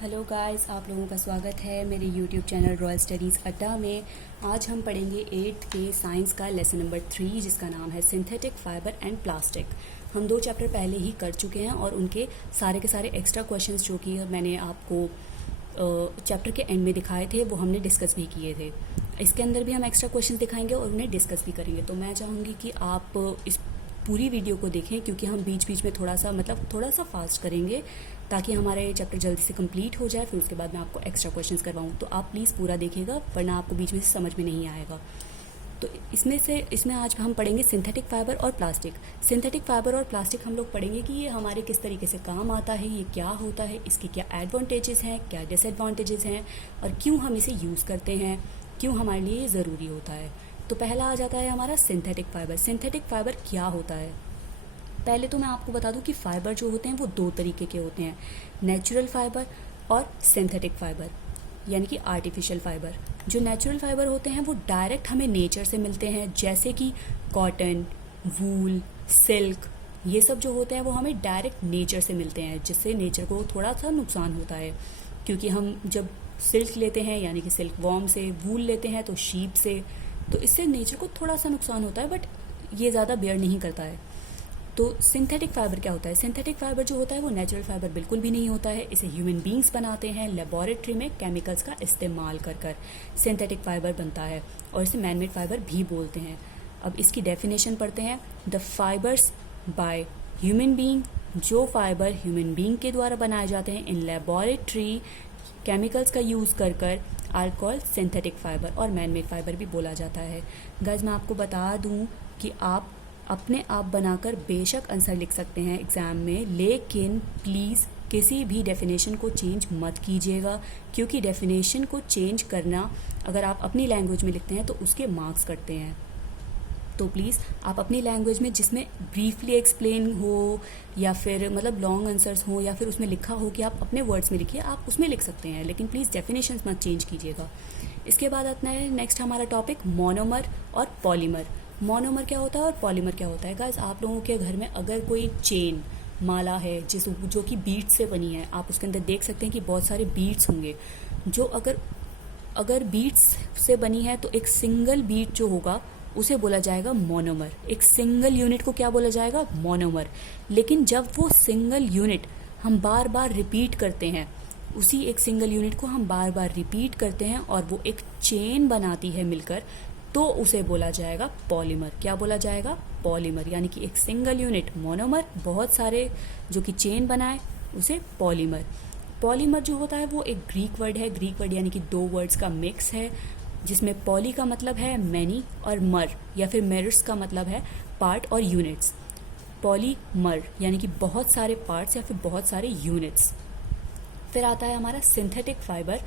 Hello guys, आप लोगों का स्वागत है मेरे यूट्यूब चैनल रॉयल स्टडीज़ अड्डा में। आज हम पढ़ेंगे 8th के साइंस का लेसन नंबर 3 जिसका नाम है सिंथेटिक फाइबर एंड प्लास्टिक। हम 2 चैप्टर पहले ही कर चुके हैं और उनके सारे के सारे एक्स्ट्रा क्वेश्चंस जो कि मैंने आपको चैप्टर के एंड में दिखाए थे वो हमने डिस्कस भी किए थे। इसके अंदर भी हम एक्स्ट्रा क्वेश्चन दिखाएंगे और उन्हें डिस्कस भी करेंगे। तो मैं चाहूँगी कि आप इस पूरी वीडियो को देखें क्योंकि हम बीच बीच में थोड़ा सा फास्ट करेंगे ताकि हमारे चैप्टर जल्दी से कंप्लीट हो जाए। फिर उसके बाद मैं आपको एक्स्ट्रा क्वेश्चंस करवाऊँ, तो आप प्लीज़ पूरा देखिएगा वरना आपको बीच में से समझ में नहीं आएगा। तो इसमें आज हम पढ़ेंगे सिंथेटिक फाइबर और प्लास्टिक। सिंथेटिक फाइबर और प्लास्टिक हम लोग पढ़ेंगे कि ये हमारे किस तरीके से काम आता है, ये क्या होता है, इसके क्या एडवांटेजेस हैं, क्या डिसएडवांटेजेस हैं और क्यों हम इसे यूज़ करते हैं, क्यों हमारे लिए ये ज़रूरी होता है। तो पहला आ जाता है हमारा सिंथेटिक फाइबर। सिंथेटिक फाइबर क्या होता है? पहले तो मैं आपको बता दूं कि फाइबर जो होते हैं वो 2 तरीके के होते हैं, नेचुरल फाइबर और सिंथेटिक फाइबर यानी कि आर्टिफिशियल फाइबर। जो नेचुरल फाइबर होते हैं वो डायरेक्ट हमें नेचर से मिलते हैं, जैसे कि कॉटन, वूल, सिल्क, ये सब जो होते हैं वो हमें डायरेक्ट नेचर से मिलते हैं, जिससे नेचर को थोड़ा सा नुकसान होता है क्योंकि हम जब सिल्क लेते हैं यानी कि सिल्क वॉर्म से, वूल लेते हैं तो शीप से, तो इससे नेचर को थोड़ा सा नुकसान होता है बट ये ज़्यादा बेयर नहीं करता है। तो सिंथेटिक फाइबर क्या होता है? सिंथेटिक फाइबर जो होता है वो नेचुरल फाइबर बिल्कुल भी नहीं होता है। इसे ह्यूमन बींग्स बनाते हैं लेबोरेटरी में केमिकल्स का इस्तेमाल कर सिंथेटिक फाइबर बनता है और इसे मैनमेड फाइबर भी बोलते हैं। अब इसकी डेफिनेशन पढ़ते हैं। The fibres by human being, जो फाइबर ह्यूमन बींग के द्वारा बनाए जाते हैं इन लेबोरेटरी केमिकल्स का यूज़ कर आर कॉल्ड सिंथेटिक फाइबर, और मैनमेड फाइबर भी बोला जाता है। गाइस मैं आपको बता दूं कि आप अपने आप बनाकर बेशक आंसर लिख सकते हैं एग्ज़ाम में, लेकिन प्लीज़ किसी भी डेफिनेशन को चेंज मत कीजिएगा क्योंकि डेफिनेशन को चेंज करना अगर आप अपनी लैंग्वेज में लिखते हैं तो उसके मार्क्स कटते हैं। तो प्लीज़ आप अपनी लैंग्वेज में जिसमें ब्रीफली एक्सप्लेन हो या फिर मतलब लॉन्ग आंसर्स हो या फिर उसमें लिखा हो कि आप अपने वर्ड्स में लिखिए, आप उसमें लिख सकते हैं, लेकिन प्लीज़ डेफिनेशंस मत चेंज कीजिएगा। इसके बाद आता है नेक्स्ट हमारा टॉपिक मोनोमर और पॉलीमर। मोनोमर क्या होता है और पॉलीमर क्या होता है? गाइस आप लोगों के घर में अगर कोई चेन माला है जो कि बीड्स से बनी है, आप उसके अंदर देख सकते हैं कि बहुत सारे बीड्स होंगे। जो अगर बीड्स से बनी है तो एक सिंगल बीड जो होगा उसे बोला जाएगा मोनोमर। एक सिंगल यूनिट को क्या बोला जाएगा? मोनोमर। लेकिन जब वो सिंगल यूनिट हम बार बार रिपीट करते हैं, उसी एक सिंगल यूनिट को हम बार बार रिपीट करते हैं और वो एक चेन बनाती है मिलकर, तो उसे बोला जाएगा पॉलीमर। क्या बोला जाएगा? पॉलीमर। यानी कि एक सिंगल यूनिट मोनोमर, बहुत सारे जो कि चेन बनाए उसे पॉलीमर। पॉलीमर जो होता है वो एक ग्रीक वर्ड है। ग्रीक वर्ड यानी कि 2 वर्ड्स का मिक्स है जिसमें पॉली का मतलब है मैनी और मर या फिर मेरिट्स का मतलब है पार्ट और यूनिट्स। पॉलीमर यानी कि बहुत सारे पार्ट्स या फिर बहुत सारे यूनिट्स। फिर आता है हमारा सिंथेटिक फाइबर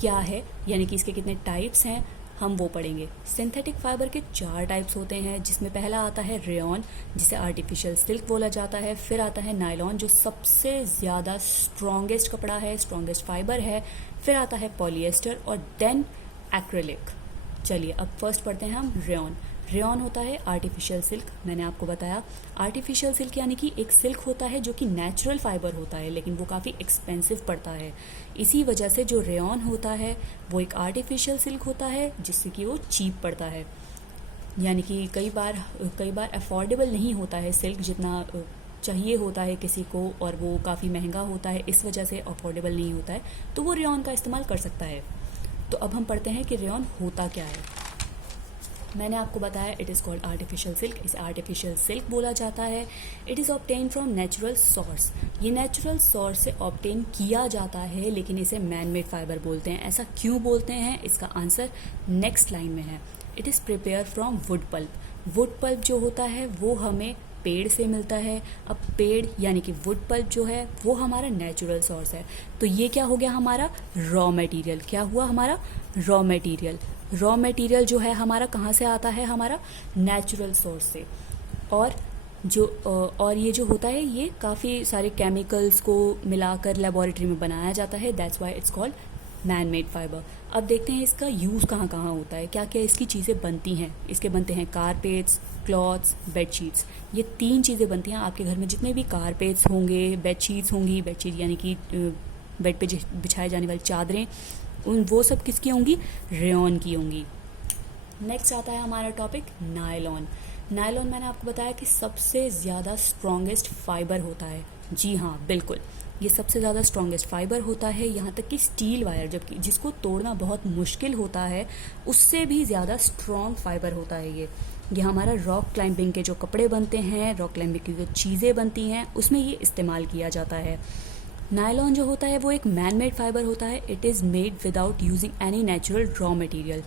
क्या है, यानी कि इसके कितने टाइप्स हैं हम वो पढ़ेंगे। सिंथेटिक फाइबर के 4 टाइप्स होते हैं, जिसमें पहला आता है रेयॉन जिसे आर्टिफिशियल सिल्क बोला जाता है। फिर आता है नायलॉन जो सबसे ज़्यादा स्ट्रॉन्गेस्ट कपड़ा है, स्ट्रॉन्गेस्ट फाइबर है। फिर आता है पॉलिएस्टर और देन एक्रेलिक। चलिए अब फर्स्ट पढ़ते हैं हम रेयॉन। रेयॉन होता है आर्टिफिशियल सिल्क। मैंने आपको बताया आर्टिफिशियल सिल्क यानी कि एक सिल्क होता है जो कि नेचुरल फाइबर होता है लेकिन वो काफ़ी एक्सपेंसिव पड़ता है। इसी वजह से जो रेयॉन होता है वो एक आर्टिफिशियल सिल्क होता है जिससे कि वो चीप पड़ता है, यानी कि कई बार अफोर्डेबल नहीं होता है सिल्क जितना चाहिए होता है किसी को, और वो काफ़ी महंगा होता है, इस वजह से अफोर्डेबल नहीं होता है, तो वो रेयॉन का इस्तेमाल कर सकता है। तो अब हम पढ़ते हैं कि रेयॉन होता क्या है। मैंने आपको बताया it is called artificial silk. इसे आर्टिफिशियल सिल्क बोला जाता है। It is obtain from natural source. ये नेचुरल सोर्स से ऑब्टेन किया जाता है लेकिन इसे मैन मेड फाइबर बोलते हैं। ऐसा क्यों बोलते हैं इसका आंसर नेक्स्ट लाइन में है। It is prepare from wood pulp. Wood pulp जो होता है वो हमें पेड़ से मिलता है। अब पेड़ यानी कि वुड पल्प जो है वो हमारा नेचुरल सोर्स है। तो ये क्या हो गया हमारा रॉ मटेरियल। क्या हुआ हमारा रॉ मटेरियल। रॉ मटेरियल जो है हमारा कहाँ से आता है? हमारा नेचुरल सोर्स से। और ये जो होता है ये काफ़ी सारे केमिकल्स को मिलाकर लेबोरेटरी में बनाया जाता है। That's why it's called man made fibre. अब देखते हैं इसका यूज़ कहाँ कहाँ होता है, क्या क्या इसकी चीज़ें बनती हैं। इसके बनते हैं कारपेट्स, क्लॉथ्स, बेडशीट्स। ये 3 चीज़ें बनती हैं आपके घर में। जितने भी कारपेट्स होंगे, बेडशीट्स होंगी, बेडशीट यानी कि बेड पे बिछाए जाने वाली चादरें, वो सब किसकी होंगी? रेयॉन की होंगी। नेक्स्ट आता है हमारा टॉपिक नायलॉन। नायलॉन मैंने आपको बताया कि सबसे ज़्यादा स्ट्रॉन्गेस्ट फाइबर होता है। जी हाँ, बिल्कुल, ये सबसे ज़्यादा स्ट्रॉन्गेस्ट फाइबर होता है। यहाँ तक कि स्टील वायर, जबकि जिसको तोड़ना बहुत मुश्किल होता है, उससे भी ज़्यादा स्ट्रॉन्ग फाइबर होता है ये हमारा रॉक क्लाइंबिंग के जो कपड़े बनते हैं, रॉक क्लाइंबिंग की जो चीज़ें बनती हैं, उसमें ये इस्तेमाल किया जाता है। नायलॉन जो होता है वो एक मैन मेड फाइबर होता है। It is made without using any natural raw material.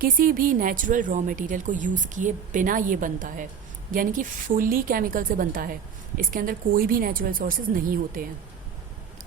किसी भी नेचुरल रॉ मटेरियल को यूज़ किए बिना ये बनता है, यानी कि फुल्ली केमिकल से बनता है। इसके अंदर कोई भी नेचुरल सोर्सेज नहीं होते हैं।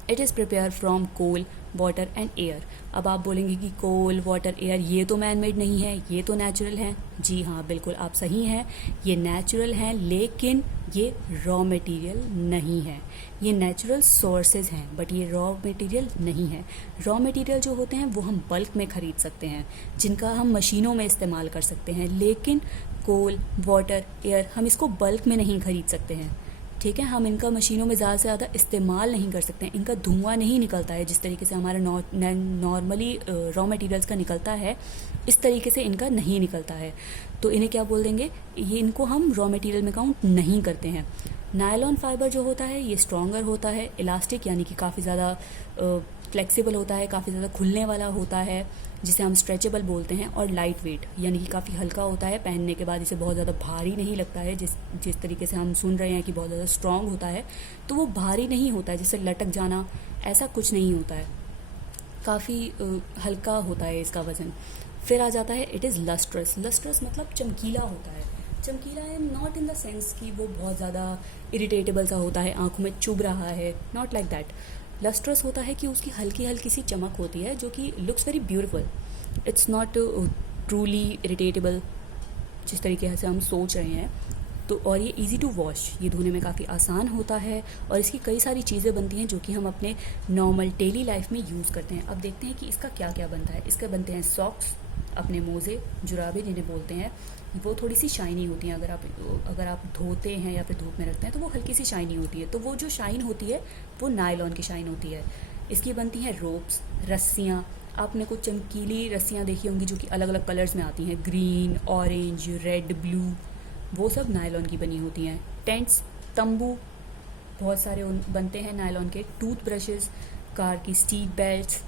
It is prepare from coal, water and air. अब आप बोलेंगे कि कोल, वाटर, एयर ये तो मैन मेड नहीं है, ये तो नेचुरल हैं। जी हाँ, बिल्कुल आप सही हैं, ये नेचुरल हैं, लेकिन ये रॉ मटेरियल नहीं है। ये नेचुरल सोर्सेज हैं, बट ये रॉ मटेरियल नहीं है। रॉ मटेरियल जो होते हैं वो हम बल्क में ख़रीद सकते हैं, जिनका हम मशीनों में इस्तेमाल कर सकते हैं, लेकिन कोल, वाटर, एयर हम इसको बल्क में नहीं ख़रीद सकते हैं। ठीक है, हम इनका मशीनों में ज़्यादा से ज़्यादा इस्तेमाल नहीं कर सकते हैं। इनका धुआं नहीं निकलता है जिस तरीके से हमारा नॉर्मली रॉ मटेरियल्स का निकलता है, इस तरीके से इनका नहीं निकलता है। तो इन्हें क्या बोल देंगे? ये इनको हम रॉ मटेरियल में काउंट नहीं करते हैं। नायलॉन फाइबर जो होता है ये स्ट्रॉन्गर होता है, इलास्टिक यानी कि काफ़ी ज़्यादा फ्लेक्सिबल होता है, काफ़ी ज़्यादा खुलने वाला होता है, जिसे हम स्ट्रेचेबल बोलते हैं, और लाइट वेट यानी कि काफ़ी हल्का होता है। पहनने के बाद इसे बहुत ज़्यादा भारी नहीं लगता है। जिस तरीके से हम सुन रहे हैं कि बहुत ज़्यादा स्ट्रॉन्ग होता है, तो वो भारी नहीं होता है, जैसे लटक जाना ऐसा कुछ नहीं होता है। काफ़ी हल्का होता है इसका वज़न। फिर आ जाता है इट इज़ लस्ट्रस। लस्ट्रस मतलब चमकीला होता है। चमकीला है नॉट इन द सेंस कि वो बहुत ज़्यादा इरिटेटेबल सा होता है, आंखों में चुभ रहा है, नॉट लाइक दैट। लस्ट्रस होता है कि उसकी हल्की हल्की सी चमक होती है, जो कि looks very beautiful. It's not truly irritable जिस तरीके से हम सोच रहे हैं। तो और ये इजी टू वॉश, ये धोने में काफ़ी आसान होता है, और इसकी कई सारी चीज़ें बनती हैं जो कि हम अपने नॉर्मल डेली लाइफ में यूज़ करते हैं। अब देखते हैं कि इसका क्या क्या बनता है। इसके बनते हैं सॉक्स, अपने मोज़े, जुराबे जिन्हें बोलते हैं। वो थोड़ी सी शाइनी होती हैं, अगर आप धोते हैं या फिर धूप में रखते हैं तो वो हल्की सी शाइनी होती है। तो वो जो शाइन होती है वो नायलॉन की शाइन होती है। इसकी बनती हैं रोप्स, रस्सियाँ। आपने कुछ चमकीली रस्सियाँ देखी होंगी जो कि अलग अलग कलर्स में आती हैं, ग्रीन, ऑरेंज, रेड, ब्लू, वो सब नायलॉन की बनी होती हैं। टेंट्स, तंबू बहुत सारे बनते हैं नायलॉन के। टूथ ब्रशेस, कार की सीट बेल्ट्स,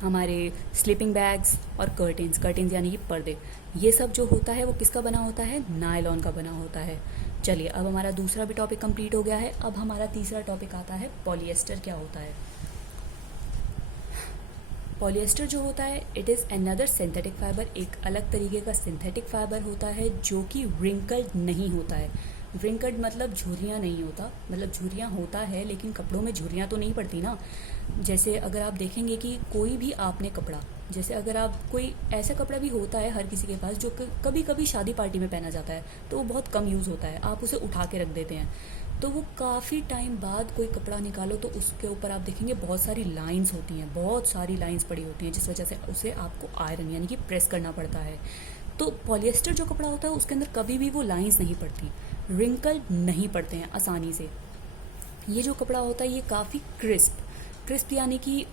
हमारे स्लीपिंग बैग्स, और कर्टेंस यानी कि पर्दे, ये सब जो होता है वो किसका बना होता है? नायलॉन का बना होता है। चलिए, अब हमारा दूसरा भी टॉपिक कंप्लीट हो गया है। अब हमारा तीसरा टॉपिक आता है पॉलिएस्टर क्या होता है। पॉलिएस्टर जो होता है it is another synthetic fibre, एक अलग तरीके का सिंथेटिक फाइबर होता है जो कि रिंकल्ड नहीं होता है। रिंकल्ड मतलब झुर्रियाँ नहीं होता, मतलब झुर्रियाँ होता है लेकिन कपड़ों में झुर्रियाँ तो नहीं पड़ती ना। जैसे अगर आप देखेंगे कि कोई भी आपने कपड़ा, जैसे अगर आप कोई ऐसा कपड़ा भी होता है हर किसी के पास जो कभी कभी शादी पार्टी में पहना जाता है, तो वो बहुत कम यूज़ होता है, आप उसे उठा के रख देते हैं। तो वो काफ़ी टाइम बाद कोई कपड़ा निकालो तो उसके ऊपर आप देखेंगे बहुत सारी लाइंस होती हैं, बहुत सारी लाइंस पड़ी होती हैं, जिस वजह से उसे आपको आयरन यानी कि प्रेस करना पड़ता है। तो पॉलिएस्टर जो कपड़ा होता है उसके अंदर कभी भी वो लाइंस नहीं पड़ती, रिंकल नहीं पड़ते हैं आसानी से। ये जो कपड़ा होता है ये काफ़ी क्रिस्प यानी कि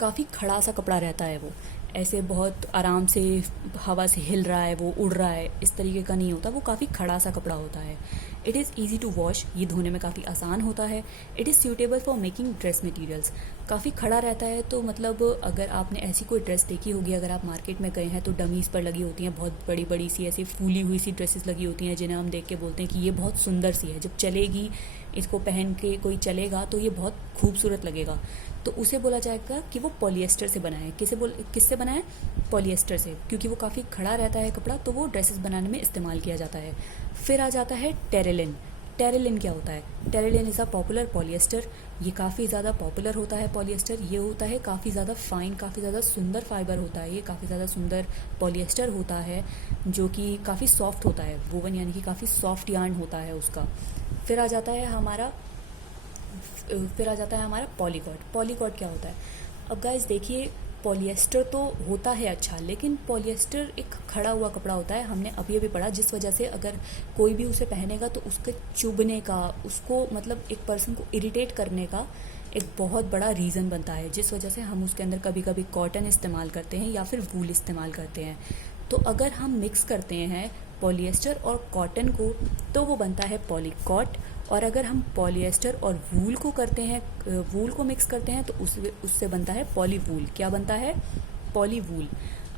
काफ़ी खड़ा सा कपड़ा रहता है। वो ऐसे बहुत आराम से हवा से हिल रहा है, वो उड़ रहा है, इस तरीके का नहीं होता, वो काफ़ी खड़ा सा कपड़ा होता है। It is easy to wash, ये धोने में काफ़ी आसान होता है। It is suitable for making dress materials, काफ़ी खड़ा रहता है। तो मतलब अगर आपने ऐसी कोई ड्रेस देखी होगी, अगर आप मार्केट में गए हैं तो डमीज़ पर लगी होती हैं बहुत बड़ी बड़ी सी ऐसी फूली हुई सी ड्रेसेस लगी होती हैं, जिन्हें हम देख के बोलते हैं कि ये बहुत सुंदर सी है, जब चलेगी, इसको पहन के कोई चलेगा तो ये बहुत खूबसूरत लगेगा। तो उसे बोला जाएगा कि वो पॉलिएस्टर से बना है। किससे बना है? पॉलिएस्टर से, क्योंकि वो काफ़ी खड़ा रहता है कपड़ा, तो वो ड्रेसेस बनाने में इस्तेमाल किया जाता है। फिर आ जाता है टेरेलिन। टेरेलिन क्या होता है? Terylene is a popular polyester, ये काफ़ी ज़्यादा पॉपुलर होता है पॉलिएस्टर। ये होता है काफ़ी ज़्यादा फाइन, काफ़ी ज़्यादा सुंदर फाइबर होता है, ये काफ़ी ज़्यादा सुंदर पॉलिएस्टर होता है जो कि काफ़ी सॉफ्ट होता है, वोवन यानी कि काफ़ी सॉफ्ट यार्न होता है उसका। फिर आ जाता है हमारा पॉलीकॉट। पॉलीकॉट क्या होता है? अब गाइस देखिए, पॉलिएस्टर तो होता है अच्छा, लेकिन पॉलिएस्टर एक खड़ा हुआ कपड़ा होता है, हमने अभी अभी पढ़ा, जिस वजह से अगर कोई भी उसे पहनेगा तो उसके चुभने का, उसको मतलब एक पर्सन को इरिटेट करने का एक बहुत बड़ा रीज़न बनता है, जिस वजह से हम उसके अंदर कभी कभी कॉटन इस्तेमाल करते हैं या फिर वूल इस्तेमाल करते हैं। तो अगर हम मिक्स करते हैं पॉलिएस्टर और कॉटन को तो वो बनता है पॉलीकॉट, और अगर हम पॉलिएस्टर और वूल को करते हैं, वूल को मिक्स करते हैं तो उससे बनता है पॉलीवूल। क्या बनता है? पॉलीवूल।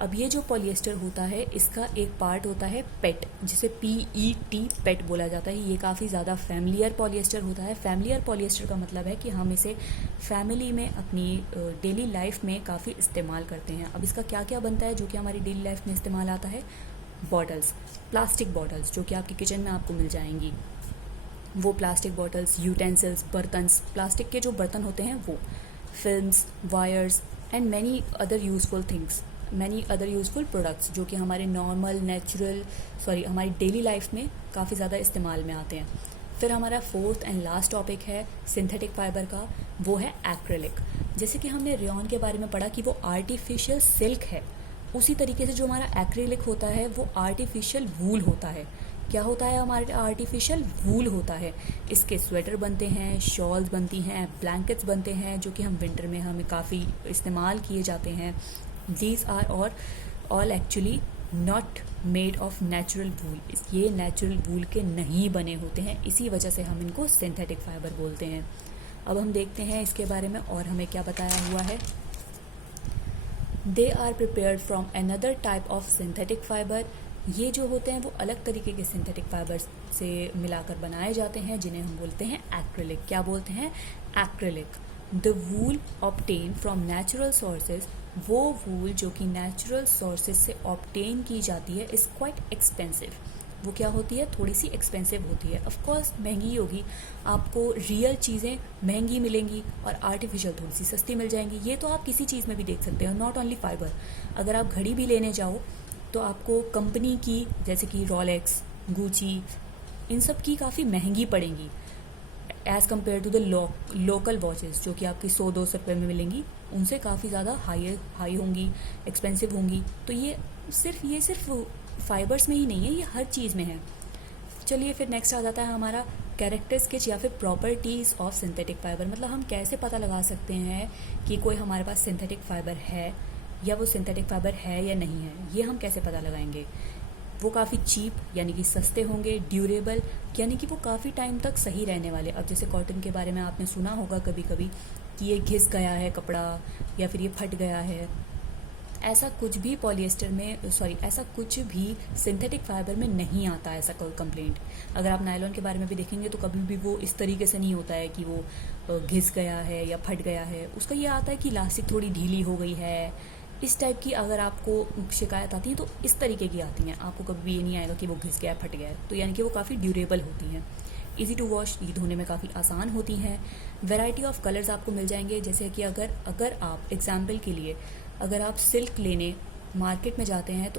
अब ये जो पॉलिएस्टर होता है इसका एक पार्ट होता है पेट, जिसे PET पेट बोला जाता है। ये काफ़ी ज़्यादा फैमिलियर पॉलिएस्टर होता है। फैमिलियर पॉलिएस्टर का मतलब है कि हम इसे फैमिली में अपनी डेली लाइफ में काफ़ी इस्तेमाल करते हैं। अब इसका क्या क्या बनता है जो कि हमारी डेली लाइफ में इस्तेमाल आता है? बॉटल्स, प्लास्टिक बॉटल्स जो कि आपके किचन में आपको मिल जाएंगी। वो प्लास्टिक बॉटल्स, यूटेंसिल्स, बर्तन्स, प्लास्टिक के जो बर्तन होते हैं वो, films, wires and many other useful things, many other useful products जो कि हमारे हमारी डेली लाइफ में काफ़ी ज़्यादा इस्तेमाल में आते हैं। फिर हमारा फोर्थ एंड लास्ट टॉपिक है सिंथेटिक फाइबर का, वो है एक्रिलिक। जैसे कि हमने रेयॉन के बारे में पढ़ा कि वो आर्टिफिशियल सिल्क है, उसी तरीके से जो हमारा एक्रिलिक होता है वो आर्टिफिशियल वूल होता है। क्या होता है? हमारे आर्टिफिशियल वूल होता है। इसके स्वेटर बनते हैं, शॉल्स बनती हैं, ब्लैंकेट्स बनते हैं जो कि हम विंटर में हमें काफ़ी इस्तेमाल किए जाते हैं। These are all actually not made of natural wool. ये नेचुरल वूल के नहीं बने होते हैं, इसी वजह से हम इनको सिंथेटिक फाइबर बोलते हैं। अब हम देखते हैं इसके बारे में और हमें क्या बताया हुआ है। They are prepared from another type of synthetic fibre. ये जो होते हैं वो अलग तरीके के सिंथेटिक फाइबर से मिलाकर बनाए जाते हैं, जिन्हें हम बोलते हैं एक्रिलिक। क्या बोलते हैं? Acrylic. The wool obtain from natural sources, वो वूल जो कि नेचुरल सोर्सेज से ऑब्टेन की जाती है, इज़ क्वाइट एक्सपेंसिव। वो क्या होती है? थोड़ी सी एक्सपेंसिव होती है। ऑफ कोर्स महंगी होगी, आपको रियल चीज़ें महंगी मिलेंगी और आर्टिफिशियल थोड़ी सी सस्ती मिल जाएंगी। ये तो आप किसी चीज़ में भी देख सकते हो, नॉट ओनली फाइबर। अगर आप घड़ी भी लेने जाओ तो आपको कंपनी की, जैसे कि रॉलेक्स, गुची, इन सब की काफ़ी महंगी पड़ेंगी as compare to the local watches जो कि आपकी 100-200 रुपये में मिलेंगी, उनसे काफ़ी ज़्यादा हाई होंगी, एक्सपेंसिव होंगी। तो ये सिर्फ फाइबर्स में ही नहीं है, ये हर चीज़ में है। चलिए फिर नेक्स्ट आ जाता है हमारा कैरेक्टर स्केच या फिर प्रॉपर्टीज़ ऑफ सिंथेटिक फाइबर। मतलब हम कैसे पता लगा सकते हैं कि कोई हमारे पास सिंथेटिक फाइबर है या वो सिंथेटिक फाइबर है या नहीं है, ये हम कैसे पता लगाएंगे। वो काफ़ी चीप यानी कि सस्ते होंगे, ड्यूरेबल यानी कि वो काफ़ी टाइम तक सही रहने वाले। अब जैसे कॉटन के बारे में आपने सुना होगा कभी कभी कि ये घिस गया है कपड़ा या फिर ये फट गया है, ऐसा कुछ भी ऐसा कुछ भी सिंथेटिक फाइबर में नहीं आता है, ऐसा कोई कंप्लेंट। अगर आप नायलॉन के बारे में भी देखेंगे तो कभी भी वो इस तरीके से नहीं होता है कि वो घिस गया है या फट गया है। उसका ये आता है कि इलास्टिक थोड़ी ढीली हो गई है, इस टाइप की अगर आपको शिकायत आती है तो इस तरीके की आती हैं। आपको कभी भी ये नहीं आएगा कि वो घिस गया, फट गया है। तो यानी कि वो काफ़ी ड्यूरेबल होती हैं, इजी टू वॉश, ये धोने में काफ़ी आसान होती हैं। वैरायटी ऑफ कलर्स आपको मिल जाएंगे। जैसे कि अगर आप एग्जाम्पल के लिए अगर आप सिल्क लेने मार्केट में जाते हैं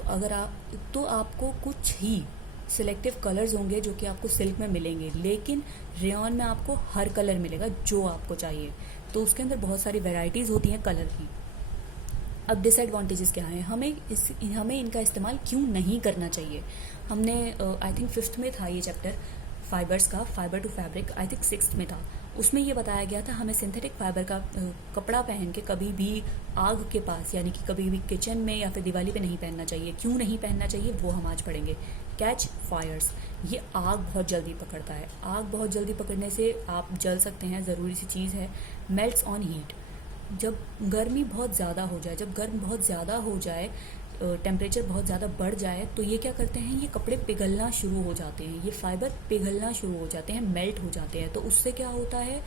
तो आपको कुछ ही सिलेक्टिव कलर्स होंगे जो कि आपको सिल्क में मिलेंगे, लेकिन रेयॉन में आपको हर कलर मिलेगा जो आपको चाहिए। तो उसके अंदर बहुत सारी वैरायटीज़ होती हैं कलर की। अब डिसएडवांटेजेस क्या हैं? हमें इनका इस्तेमाल क्यों नहीं करना चाहिए। हमने आई थिंक 5th में था ये चैप्टर फाइबर्स का, fibre to fabric, I think 6th में था। उसमें ये बताया गया था हमें सिंथेटिक फाइबर का कपड़ा पहन के कभी भी आग के पास यानी कि कभी भी किचन में या फिर दिवाली पे नहीं पहनना चाहिए। क्यों नहीं पहनना चाहिए वो हम आज पढ़ेंगे। कैच फायर्स, ये आग बहुत जल्दी पकड़ता है। आग बहुत जल्दी पकड़ने से आप जल सकते हैं, ज़रूरी सी चीज़ है। मेल्ट्स ऑन हीट, जब गर्मी बहुत ज़्यादा हो जाए, जब गर्म बहुत ज़्यादा हो जाए, टेम्परेचर बहुत ज़्यादा बढ़ जाए तो ये क्या करते हैं, ये कपड़े पिघलना शुरू हो जाते हैं, ये फाइबर पिघलना शुरू हो जाते हैं, मेल्ट हो जाते हैं। तो उससे क्या होता है,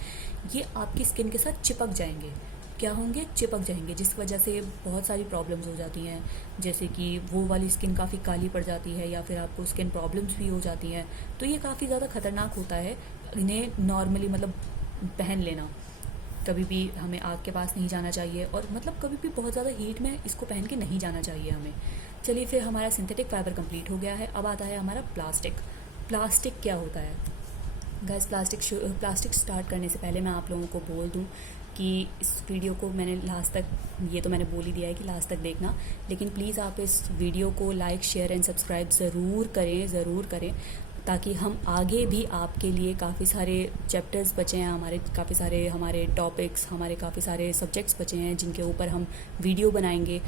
ये आपकी स्किन के साथ चिपक जाएंगे। क्या होंगे? चिपक जाएंगे, जिस वजह से बहुत सारी प्रॉब्लम्स हो जाती हैं। जैसे कि वो वाली स्किन काफ़ी काली पड़ जाती है या फिर आपको स्किन प्रॉब्लम्स भी हो जाती हैं। तो ये काफ़ी ज़्यादा खतरनाक होता है इन्हें नॉर्मली मतलब पहन लेना। कभी भी हमें आग के पास नहीं जाना चाहिए और मतलब कभी भी बहुत ज़्यादा हीट में इसको पहन के नहीं जाना चाहिए हमें। चलिए फिर हमारा सिंथेटिक फाइबर कंप्लीट हो गया है। अब आता है हमारा प्लास्टिक। प्लास्टिक क्या होता है गाइस? प्लास्टिक स्टार्ट करने से पहले मैं आप लोगों को बोल दूं कि इस वीडियो को मैंने लास्ट तक, ये तो मैंने बोल ही दिया है कि लास्ट तक देखना, लेकिन प्लीज़ आप इस वीडियो को लाइक, शेयर एंड सब्सक्राइब ज़रूर करें। ताकि हम आगे भी आपके लिए काफ़ी सारे चैप्टर्स बचे हैं, हमारे टॉपिक्स, हमारे काफ़ी सारे सब्जेक्ट्स बचे हैं जिनके ऊपर हम वीडियो बनाएंगे।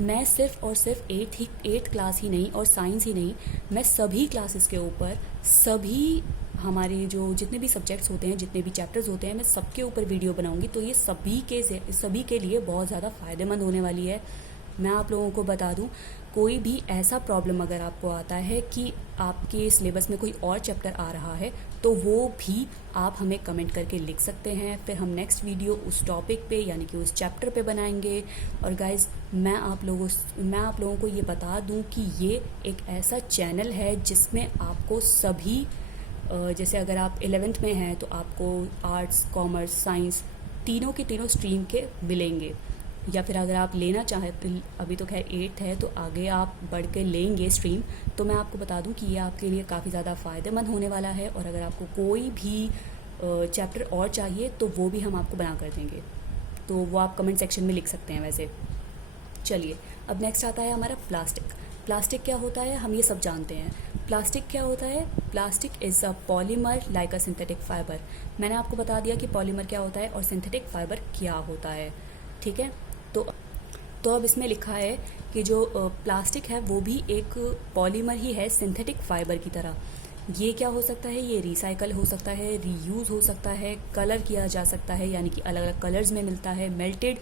मैं सिर्फ़ और सिर्फ एट्थ क्लास ही नहीं और साइंस ही नहीं, मैं सभी क्लासेस के ऊपर सभी हमारे जो जितने भी सब्जेक्ट्स होते हैं, जितने भी चैप्टर्स होते हैं, मैं सबके ऊपर वीडियो बनाऊंगी। तो ये सभी के लिए बहुत ज़्यादा फ़ायदेमंद होने वाली है। मैं आप लोगों को बता दूं, कोई भी ऐसा प्रॉब्लम अगर आपको आता है कि आपके सिलेबस में कोई और चैप्टर आ रहा है, तो वो भी आप हमें कमेंट करके लिख सकते हैं। फिर हम नेक्स्ट वीडियो उस टॉपिक पे यानी कि उस चैप्टर पे बनाएंगे। और गाइज़, मैं आप लोगों को ये बता दूं कि ये एक ऐसा चैनल है जिसमें आपको सभी जैसे अगर आप 11th में हैं तो आपको आर्ट्स, कॉमर्स, साइंस तीनों के तीनों स्ट्रीम के मिलेंगे। या फिर अगर आप लेना चाहें, अभी तो खैर 8th है तो आगे आप बढ़ के लेंगे स्ट्रीम, तो मैं आपको बता दूं कि ये आपके लिए काफ़ी ज़्यादा फ़ायदेमंद होने वाला है। और अगर आपको कोई भी चैप्टर और चाहिए तो वो भी हम आपको बना कर देंगे, तो वो आप कमेंट सेक्शन में लिख सकते हैं वैसे। चलिए, अब नेक्स्ट आता है हमारा प्लास्टिक। प्लास्टिक क्या होता है हम ये सब जानते हैं। प्लास्टिक क्या होता है? Plastic is a polymer like a synthetic fibre. मैंने आपको बता दिया कि पॉलीमर क्या होता है और सिंथेटिक फाइबर क्या होता है, ठीक है। तो अब इसमें लिखा है कि जो प्लास्टिक है वो भी एक पॉलीमर ही है, सिंथेटिक फाइबर की तरह। ये क्या हो सकता है? ये रिसाइकल हो सकता है, रीयूज़ हो सकता है, कलर किया जा सकता है यानी कि अलग अलग कलर्स में मिलता है, मेल्टेड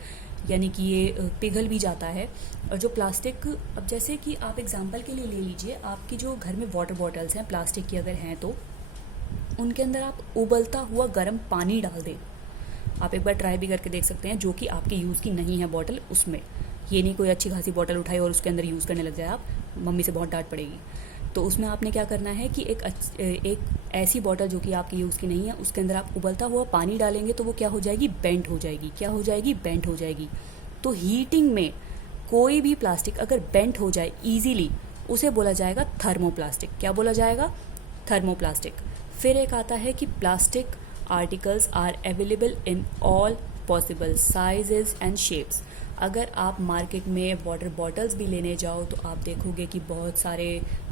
यानी कि ये पिघल भी जाता है। और जो प्लास्टिक, अब जैसे कि आप एग्जांपल के लिए ले लीजिए, आपकी जो घर में वाटर बॉटल्स हैं प्लास्टिक की अगर हैं तो उनके अंदर आप उबलता हुआ गर्म पानी डाल दें। आप एक बार ट्राई भी करके देख सकते हैं, जो कि आपके यूज़ की नहीं है बॉटल, उसमें ये नहीं कोई अच्छी खासी बॉटल उठाए और उसके अंदर यूज़ करने लग जाए आप, मम्मी से बहुत डांट पड़ेगी। तो उसमें आपने क्या करना है कि एक ऐसी बॉटल जो कि आपके यूज़ की नहीं है, उसके अंदर आप उबलता हुआ पानी डालेंगे तो वो क्या हो जाएगी? बेंट हो जाएगी। क्या हो जाएगी? बेंट हो जाएगी। तो हीटिंग में कोई भी प्लास्टिक अगर बेंट हो जाए ईजीली, उसे बोला जाएगा थर्मोप्लास्टिक। क्या बोला जाएगा? थर्मोप्लास्टिक। फिर एक आता है कि plastic articles are available in all possible sizes and shapes. अगर आप मार्केट में वाटर बॉटल्स भी लेने जाओ तो आप देखोगे कि बहुत सारे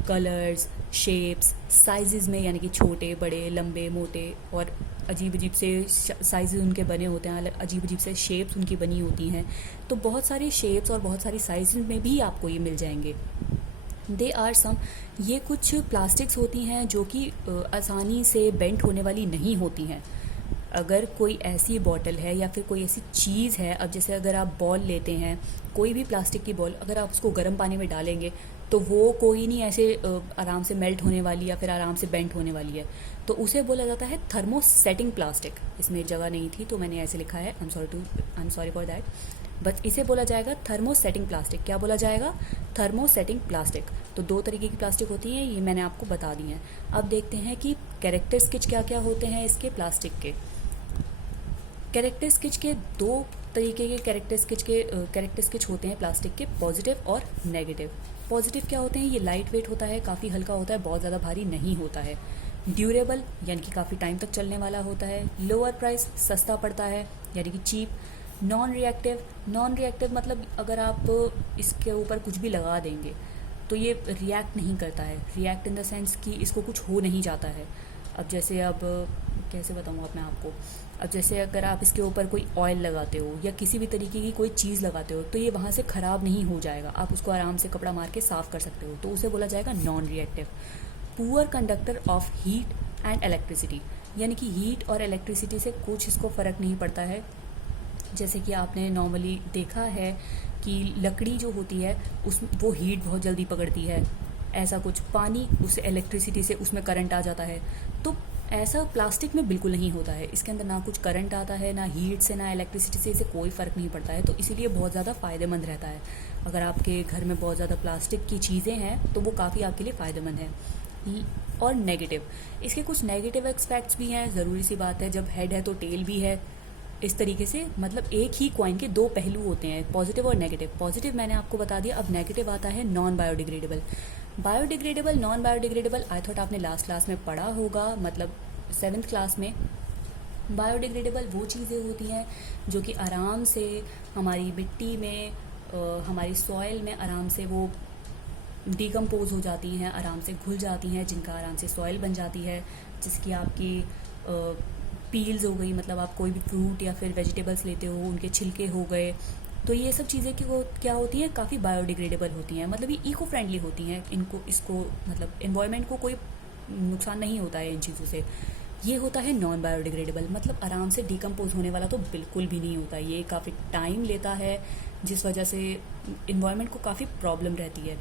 कलर्स, शेप्स, साइजेस में, यानी कि छोटे, बड़े, लंबे, मोटे और अजीब अजीब से साइजेस उनके बने होते हैं, अजीब अजीब से शेप्स उनकी बनी होती हैं। तो बहुत सारी शेप्स और बहुत सारी साइजेस में भी आपको ये मिल जाएंगे। दे आर सम, ये कुछ प्लास्टिक्स होती हैं जो कि आसानी से बेंट होने वाली नहीं होती हैं। अगर कोई ऐसी बॉटल है या फिर कोई ऐसी चीज़ है, अब जैसे अगर आप बॉल लेते हैं, कोई भी प्लास्टिक की बॉल, अगर आप उसको गर्म पानी में डालेंगे तो वो कोई नहीं ऐसे आराम से मेल्ट होने वाली या फिर आराम से बेंट होने वाली है, तो उसे बोला जाता है थर्मोसेटिंग प्लास्टिक। इसमें जगह नहीं थी तो मैंने ऐसे लिखा है, I am sorry for that, but इसे बोला जाएगा थर्मोसेटिंग प्लास्टिक। क्या बोला जाएगा? Thermosetting plastic. तो दो तरीके की प्लास्टिक होती हैं, ये मैंने आपको बता दी हैं। अब देखते हैं कि कैरेक्टर स्केच क्या क्या होते हैं इसके प्लास्टिक के। कैरेक्टर स्केच के दो तरीके के कैरेक्टर स्केच होते हैं प्लास्टिक के, पॉजिटिव और नेगेटिव। पॉजिटिव क्या होते हैं? ये लाइट वेट होता है, काफ़ी हल्का होता है, बहुत ज़्यादा भारी नहीं होता है। ड्यूरेबल यानी कि काफ़ी टाइम तक चलने वाला होता है। लोअर प्राइस, सस्ता पड़ता है यानी कि चीप। नॉन रिएक्टिव मतलब अगर आप इसके ऊपर कुछ भी लगा देंगे तो ये रिएक्ट नहीं करता है। रिएक्ट इन द सेंस कि इसको कुछ हो नहीं जाता है। अब कैसे बताऊँ मैं आपको, अब जैसे अगर आप इसके ऊपर कोई ऑयल लगाते हो या किसी भी तरीके की कोई चीज़ लगाते हो तो ये वहाँ से ख़राब नहीं हो जाएगा, आप उसको आराम से कपड़ा मार के साफ़ कर सकते हो, तो उसे बोला जाएगा non reactive. Poor conductor of heat and electricity, यानी कि हीट और इलेक्ट्रिसिटी से कुछ इसको फ़र्क नहीं पड़ता है। जैसे कि आपने नॉर्मली देखा है कि लकड़ी जो होती है वो हीट बहुत जल्दी पकड़ती है, ऐसा कुछ। पानी, उससे इलेक्ट्रिसिटी से उसमें करंट आ जाता है, तो ऐसा प्लास्टिक में बिल्कुल नहीं होता है। इसके अंदर ना कुछ करंट आता है, ना हीट से, ना इलेक्ट्रिसिटी से, इसे कोई फ़र्क नहीं पड़ता है, तो इसीलिए बहुत ज़्यादा फ़ायदेमंद रहता है। अगर आपके घर में बहुत ज़्यादा प्लास्टिक की चीज़ें हैं तो वो काफ़ी आपके लिए फ़ायदेमंद है। और नेगेटिव, इसके कुछ नेगेटिव एस्पेक्ट्स भी हैं, ज़रूरी सी बात है, जब हेड है तो टेल भी है। इस तरीके से मतलब एक ही कॉइन के दो पहलू होते हैं, पॉजिटिव और नेगेटिव। पॉजिटिव मैंने आपको बता दिया, अब नेगेटिव आता है non biodegradable. Non biodegradable I thought आपने लास्ट क्लास में पढ़ा होगा, मतलब 7th क्लास में। बायोडिग्रेडेबल वो चीज़ें होती हैं जो कि आराम से हमारी मिट्टी में, हमारी सॉइल में आराम से वो डिकम्पोज हो जाती हैं, आराम से घुल जाती हैं, जिनका आराम से सॉइल बन जाती है, जिसकी आपकी पील्स हो गई, मतलब आप कोई भी फ्रूट या फिर वेजिटेबल्स लेते हो उनके छिलके हो गए, तो ये सब चीज़ें कि वो क्या होती हैं, काफ़ी बायोडिग्रेडेबल होती हैं, मतलब ये इको फ्रेंडली होती हैं, इसको मतलब एनवायरनमेंट को कोई नुकसान नहीं होता है इन चीज़ों से। ये होता है नॉन बायोडिग्रेडेबल, मतलब आराम से डिकम्पोज होने वाला तो बिल्कुल भी नहीं होता, ये काफ़ी टाइम लेता है, जिस वजह से इन्वायरमेंट को काफ़ी प्रॉब्लम रहती है।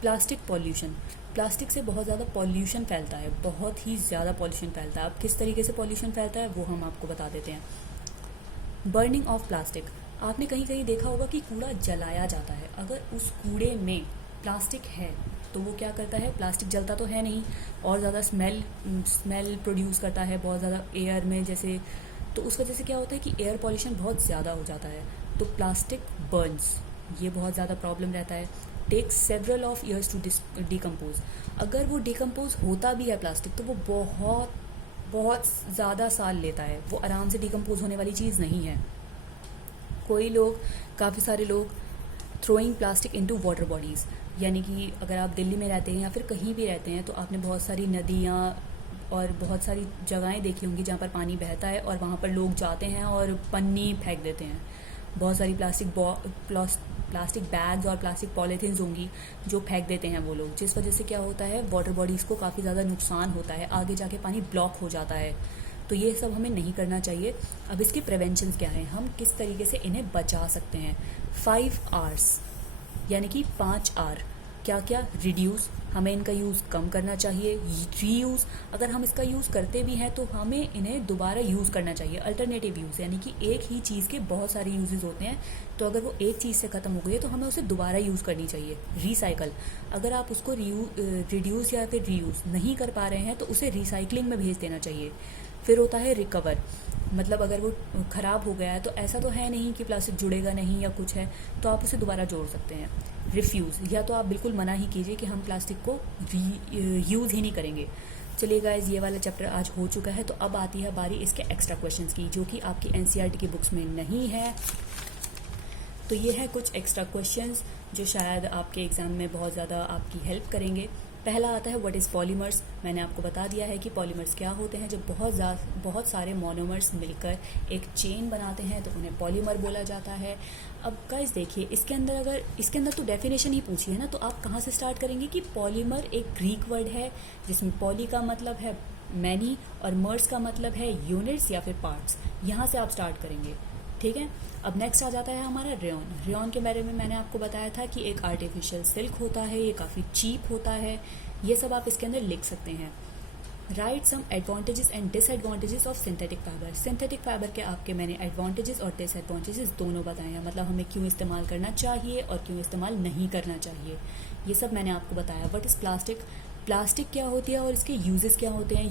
प्लास्टिक पॉल्यूशन, प्लास्टिक से बहुत ज़्यादा पॉल्यूशन फैलता है, बहुत ही ज़्यादा पॉल्यूशन फैलता है। अब किस तरीके से पॉल्यूशन फैलता है वो हम आपको बता देते हैं। बर्निंग ऑफ प्लास्टिक, आपने कहीं कहीं देखा होगा कि कूड़ा जलाया जाता है, अगर उस कूड़े में प्लास्टिक है तो वो क्या करता है, प्लास्टिक जलता तो है नहीं और ज़्यादा स्मेल प्रोड्यूस करता है बहुत ज़्यादा एयर में, जैसे तो उस वजह से क्या होता है कि एयर पॉल्यूशन बहुत ज़्यादा हो जाता है, तो प्लास्टिक बर्न्स, ये बहुत ज़्यादा प्रॉब्लम रहता है। Takes several of years to decompose, अगर वो डिकम्पोज होता भी है प्लास्टिक तो वो बहुत बहुत ज़्यादा साल लेता है, वो आराम से डिकम्पोज होने वाली चीज़ नहीं है। काफ़ी सारे लोग throwing plastic into water bodies, यानी कि अगर आप दिल्ली में रहते हैं या फिर कहीं भी रहते हैं तो आपने बहुत सारी नदियाँ और बहुत सारी जगहें देखी होंगी जहाँ पर पानी बहता है और वहाँ पर लोग जाते हैं और पन्नी फेंक देते हैं, बहुत सारी प्लास्टिक बैग्स और प्लास्टिक पॉलीथीन्स होंगी जो फेंक देते हैं वो लोग, जिस वजह से क्या होता है वाटर बॉडीज़ को काफ़ी ज़्यादा नुकसान होता है, आगे जाके पानी ब्लॉक हो जाता है, तो ये सब हमें नहीं करना चाहिए। अब इसके प्रिवेंशन क्या हैं, हम किस तरीके से इन्हें बचा सकते हैं। 5 Rs, यानी कि 5 R, क्या क्या, रिड्यूस, हमें इनका यूज़ कम करना चाहिए। रीयूज़, अगर हम इसका यूज़ करते भी हैं तो हमें इन्हें दोबारा यूज़ करना चाहिए। अल्टरनेटिव यूज़, यानी कि एक ही चीज़ के बहुत सारे यूजेस होते हैं, तो अगर वो एक चीज़ से ख़त्म हो गई है तो हमें उसे दोबारा यूज़ करनी चाहिए। रिसाइकल, अगर आप उसको रिड्यूस या फिर रीयूज़ नहीं कर पा रहे हैं तो उसे रिसाइकलिंग में भेज देना चाहिए। फिर होता है रिकवर, मतलब अगर वो ख़राब हो गया है तो ऐसा तो है नहीं कि प्लास्टिक जुड़ेगा नहीं या कुछ है, तो आप उसे दोबारा जोड़ सकते हैं। रिफ्यूज़, या तो आप बिल्कुल मना ही कीजिए कि हम प्लास्टिक को यूज़ ही नहीं करेंगे। चलिए गाइज, ये वाला चैप्टर आज हो चुका है, तो अब आती है बारी इसके एक्स्ट्रा क्वेश्चंस की, जो कि आपकी एनसीईआरटी की बुक्स में नहीं है। तो ये है कुछ एक्स्ट्रा क्वेश्चंस जो शायद आपके एग्ज़ाम में बहुत ज़्यादा आपकी हेल्प करेंगे। पहला आता है व्हाट इज़ पॉलीमर्स। मैंने आपको बता दिया है कि पॉलीमर्स क्या होते हैं, जब बहुत सारे मोनोमर्स मिलकर एक चेन बनाते हैं तो उन्हें पॉलीमर बोला जाता है। अब गाइस देखिए, इसके अंदर तो डेफिनेशन ही पूछी है ना, तो आप कहाँ से स्टार्ट करेंगे कि पॉलीमर एक ग्रीक वर्ड है जिसमें पॉली का मतलब है मैनी और मर्स का मतलब है यूनिट्स या फिर पार्ट्स, यहाँ से आप स्टार्ट करेंगे, ठीक है। अब नेक्स्ट आ जाता है हमारा रेयॉन। रेयॉन के बारे में मैंने आपको बताया था कि एक आर्टिफिशियल सिल्क होता है, ये काफ़ी चीप होता है, ये सब आप इसके अंदर लिख सकते हैं। Write some advantages and disadvantages of synthetic fibre. Synthetic fibre के आपके मैंने एडवांटेजेस और डिसएडवांटेजेस दोनों बताए हैं, मतलब हमें क्यों इस्तेमाल करना चाहिए और क्यों इस्तेमाल नहीं करना चाहिए, ये सब मैंने आपको बताया। व्हाट इज़ प्लास्टिक, प्लास्टिक क्या होती है और इसके यूजेस क्या होते हैं,